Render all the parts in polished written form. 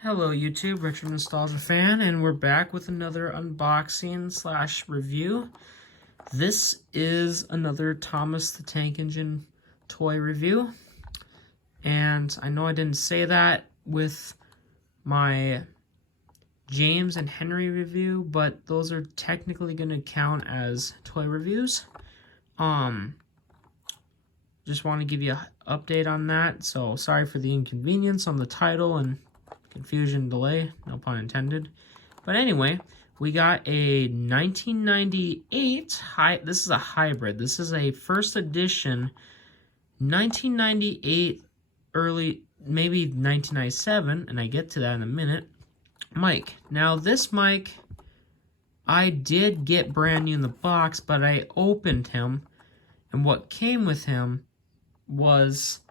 Hello YouTube, Retro Nostalgia Fan, and we're back with another unboxing slash review. This is another Thomas the Tank Engine toy review, and I know I didn't say that with my James and Henry review, but those are technically going to count as toy reviews. Just want to give you an update on that, so sorry for the inconvenience on the title and confusion delay, no pun intended. But anyway, we got a 1998 this is a hybrid. This is a first edition 1998 early, maybe 1997, and I get to that in a minute, mic. Now this mic I did get brand new in the box, but I opened him, and what came with him was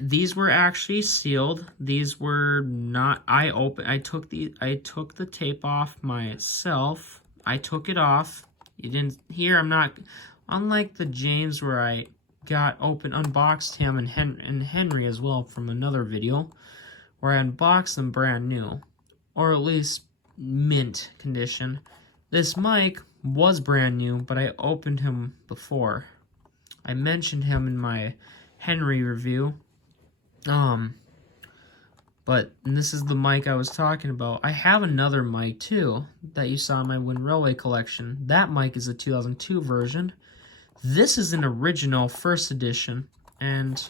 these were actually sealed. These were not. I took the tape off myself. I took it off. You didn't hear. I'm not. Unlike the James where I unboxed him and Henry as well from another video, where I unboxed them brand new, or at least mint condition. This mic was brand new, but I opened him before. I mentioned him in my Henry review. But this is the mic I was talking about. I have another mic too that you saw in my Wind Railway collection. That mic is a 2002 version. This is an original first edition, and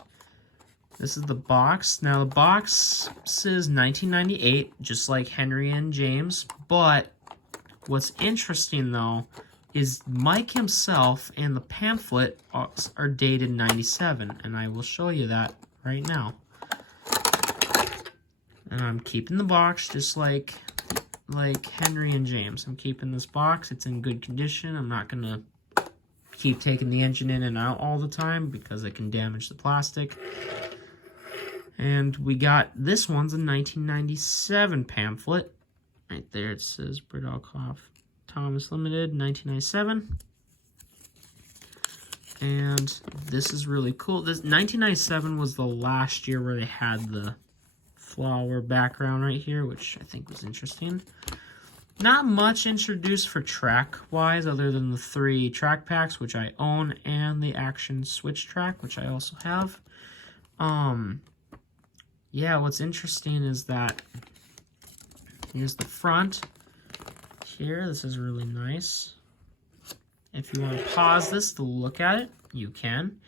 this is the box. Now the box says 1998, just like Henry and James, but what's interesting though is Mike himself and the pamphlet are dated 97, and I will show you that right now. And I'm keeping the box just like Henry and James. I'm keeping this box. It's in good condition. I'm not going to keep taking the engine in and out all the time because it can damage the plastic. And we got this one's a 1997 pamphlet. Right there it says Bridalclough Thomas Limited, 1997. And this is really cool. This 1997 was the last year where they had the flower background right here, which I think was interesting. Not much introduced for track-wise other than the 3 track packs, which I own, and the Action Switch track, which I also have. Yeah, what's interesting is that here's the front. Here, this is really nice. If you want to pause this to look at it, you can.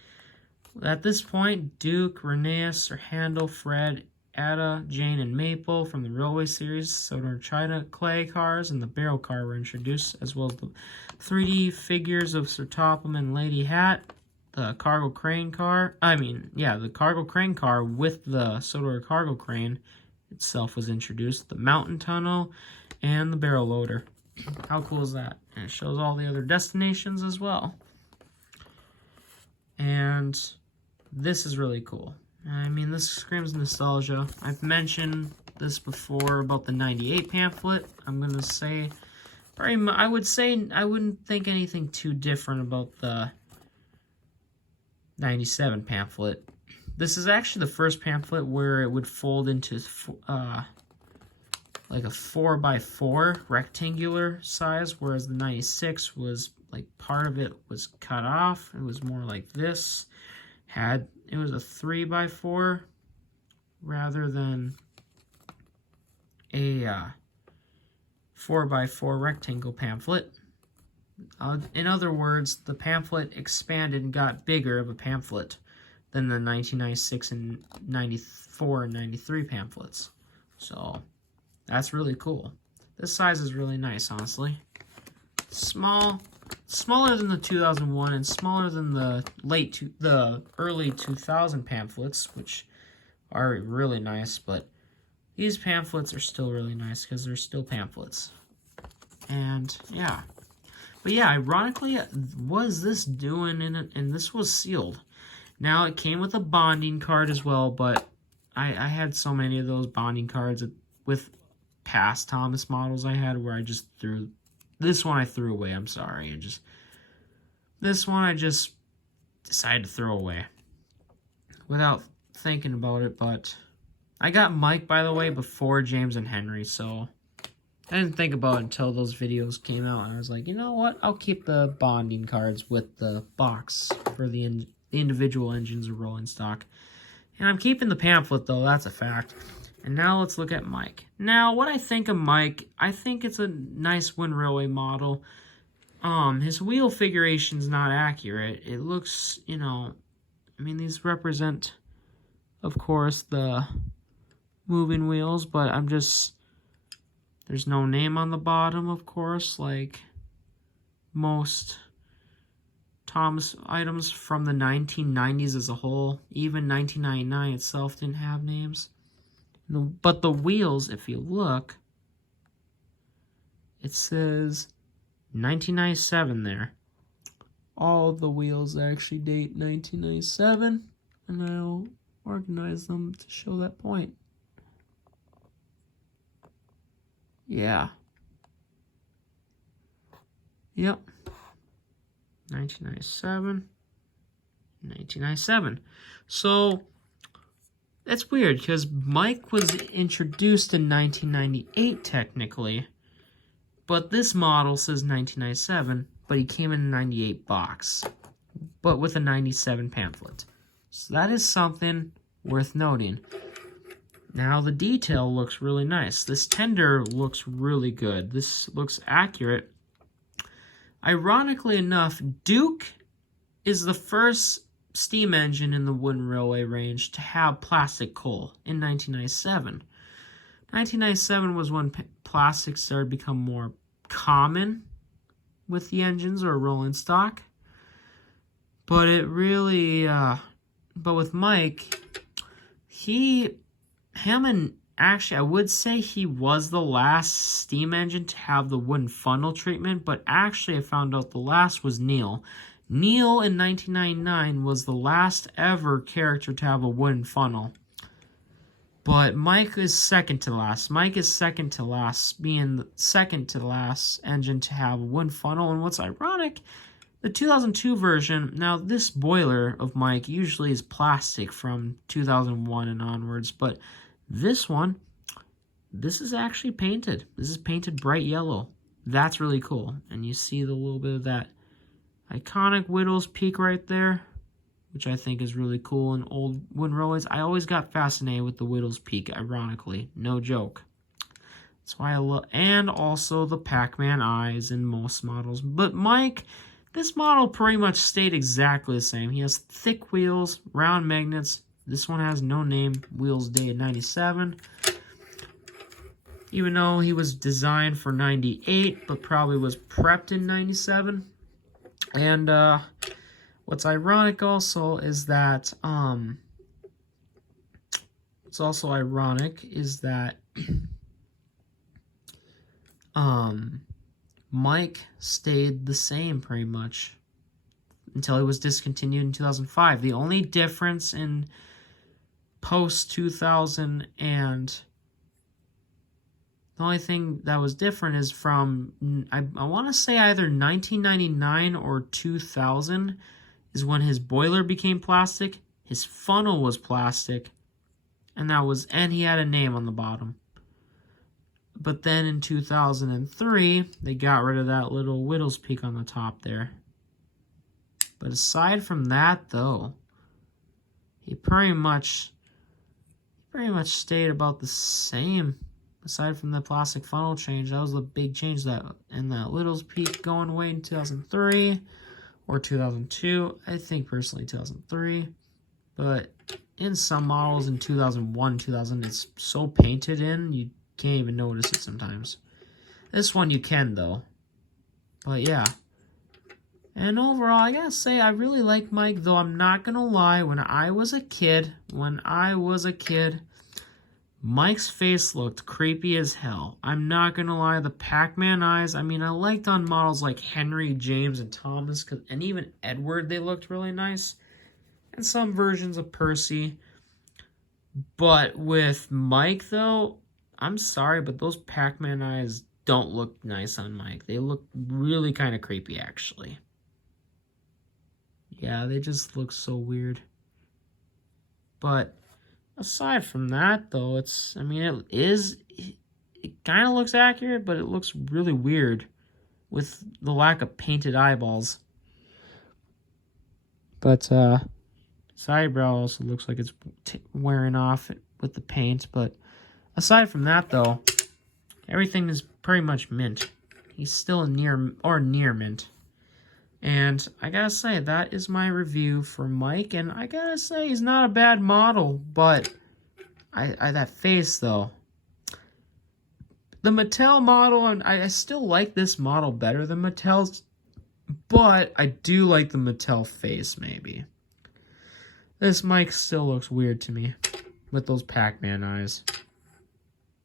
At this point, Duke, Rheneas, Sir Handel, Fred, Ada, Jane, and Maple from the Railway series, Soda China clay cars, and the barrel car were introduced, as well as the 3D figures of Sir Topham and Lady Hat, the cargo crane car. The cargo crane car with the Soda cargo crane itself was introduced, the mountain tunnel, and the barrel loader. How cool is that? And it shows all the other destinations as well. And this is really cool. I mean, this screams nostalgia. I've mentioned this before about the 98 pamphlet. I'm going to say, I wouldn't think anything too different about the 97 pamphlet. This is actually the first pamphlet where it would fold into like a 4x4 rectangular size, whereas the 96 was like part of it was cut off. It was more like this. It was a 3x4 rather than a 4x4 rectangle pamphlet. In other words, the pamphlet expanded and got bigger of a pamphlet than the 1996 and 94 and 93 pamphlets. So that's really cool. This size is really nice, honestly. Smaller than the 2001 and smaller than the early 2000 pamphlets, which are really nice, but these pamphlets are still really nice because they're still pamphlets. And yeah. But yeah, ironically, what is this doing in it? And this was sealed. Now, it came with a bonding card as well, but I had so many of those bonding cards with past Thomas models I had where I just threw... This one I threw away, I'm sorry. This one I just decided to throw away without thinking about it, but I got Mike, by the way, before James and Henry, so I didn't think about it until those videos came out, and I was like, you know what? I'll keep the bonding cards with the box for the individual engines of rolling stock. And I'm keeping the pamphlet, though. That's a fact. And now let's look at Mike. Now, what I think of Mike, I think it's a nice Wind Railway model. His wheel figuration's not accurate. It looks, you know, I mean, these represent, of course, the moving wheels, but I'm just, there's no name on the bottom, of course, like most Thomas items from the 1990s as a whole. Even 1999 itself didn't have names. But the wheels, if you look, it says 1997 there. All of the wheels actually date 1997, and I'll organize them to show that point. Yeah. Yep. 1997. 1997. So, that's weird, because Mike was introduced in 1998, technically. But this model says 1997, but he came in a 98 box. But with a 97 pamphlet. So that is something worth noting. Now, the detail looks really nice. This tender looks really good. This looks accurate. Ironically enough, Duke is the first steam engine in the Wind Railway range to have plastic coal in 1997. 1997 was when plastics started to become more common with the engines or rolling stock. But it really, but with Mike, actually, I would say he was the last steam engine to have the wooden funnel treatment, but actually I found out the last was Neil. Neil in 1999 was the last ever character to have a wooden funnel. But Mike is second to last. Mike is second to last, being the second to last engine to have a wooden funnel. And what's ironic, the 2002 version, now this boiler of Mike usually is plastic from 2001 and onwards, but this one, this is actually painted. This is painted bright yellow. That's really cool. And you see the little bit of that iconic Widow's Peak right there, which I think is really cool in old Wind Railways. I always got fascinated with the Widow's Peak, ironically. No joke. That's why I love, and also the Pac-Man eyes in most models. But Mike, this model pretty much stayed exactly the same. He has thick wheels, round magnets. This one has no name, wheels dated 97. Even though he was designed for 98, but probably was prepped in 97. And what's ironic also is that Mike stayed the same pretty much until he was discontinued in 2005. The only difference in post-2000 and the only thing that was different is from, I want to say either 1999 or 2000 is when his boiler became plastic, his funnel was plastic, and he had a name on the bottom. But then in 2003, they got rid of that little Widow's Peak on the top there. But aside from that, though, he pretty much stayed about the same. Aside from the plastic funnel change, that was the big change. And that Widow's Peak going away in 2003 or 2002. I think personally 2003. But in some models in 2001, 2000, it's so painted in, you can't even notice it sometimes. This one you can, though. But yeah. And overall, I gotta say, I really like Mike, though I'm not gonna lie. When I was a kid, Mike's face looked creepy as hell. I'm not gonna lie, the Pac-Man eyes, I mean, I liked on models like Henry, James, and Thomas, and even Edward, they looked really nice. And some versions of Percy. But with Mike, though, I'm sorry, but those Pac-Man eyes don't look nice on Mike. They look really kind of creepy, actually. Yeah, they just look so weird. But aside from that, though, it's, I mean, it kind of looks accurate, but it looks really weird with the lack of painted eyeballs. But, his eyebrow also looks like it's wearing off with the paint, but aside from that, though, everything is pretty much mint. He's still near mint. And I gotta say, that is my review for Mike, and I gotta say, he's not a bad model, but that face, though. The Mattel model, and I still like this model better than Mattel's, but I do like the Mattel face, maybe. This Mike still looks weird to me, with those Pac-Man eyes.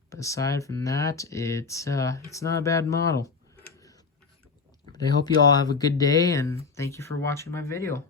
But aside from that, it's not a bad model. But I hope you all have a good day, and thank you for watching my video.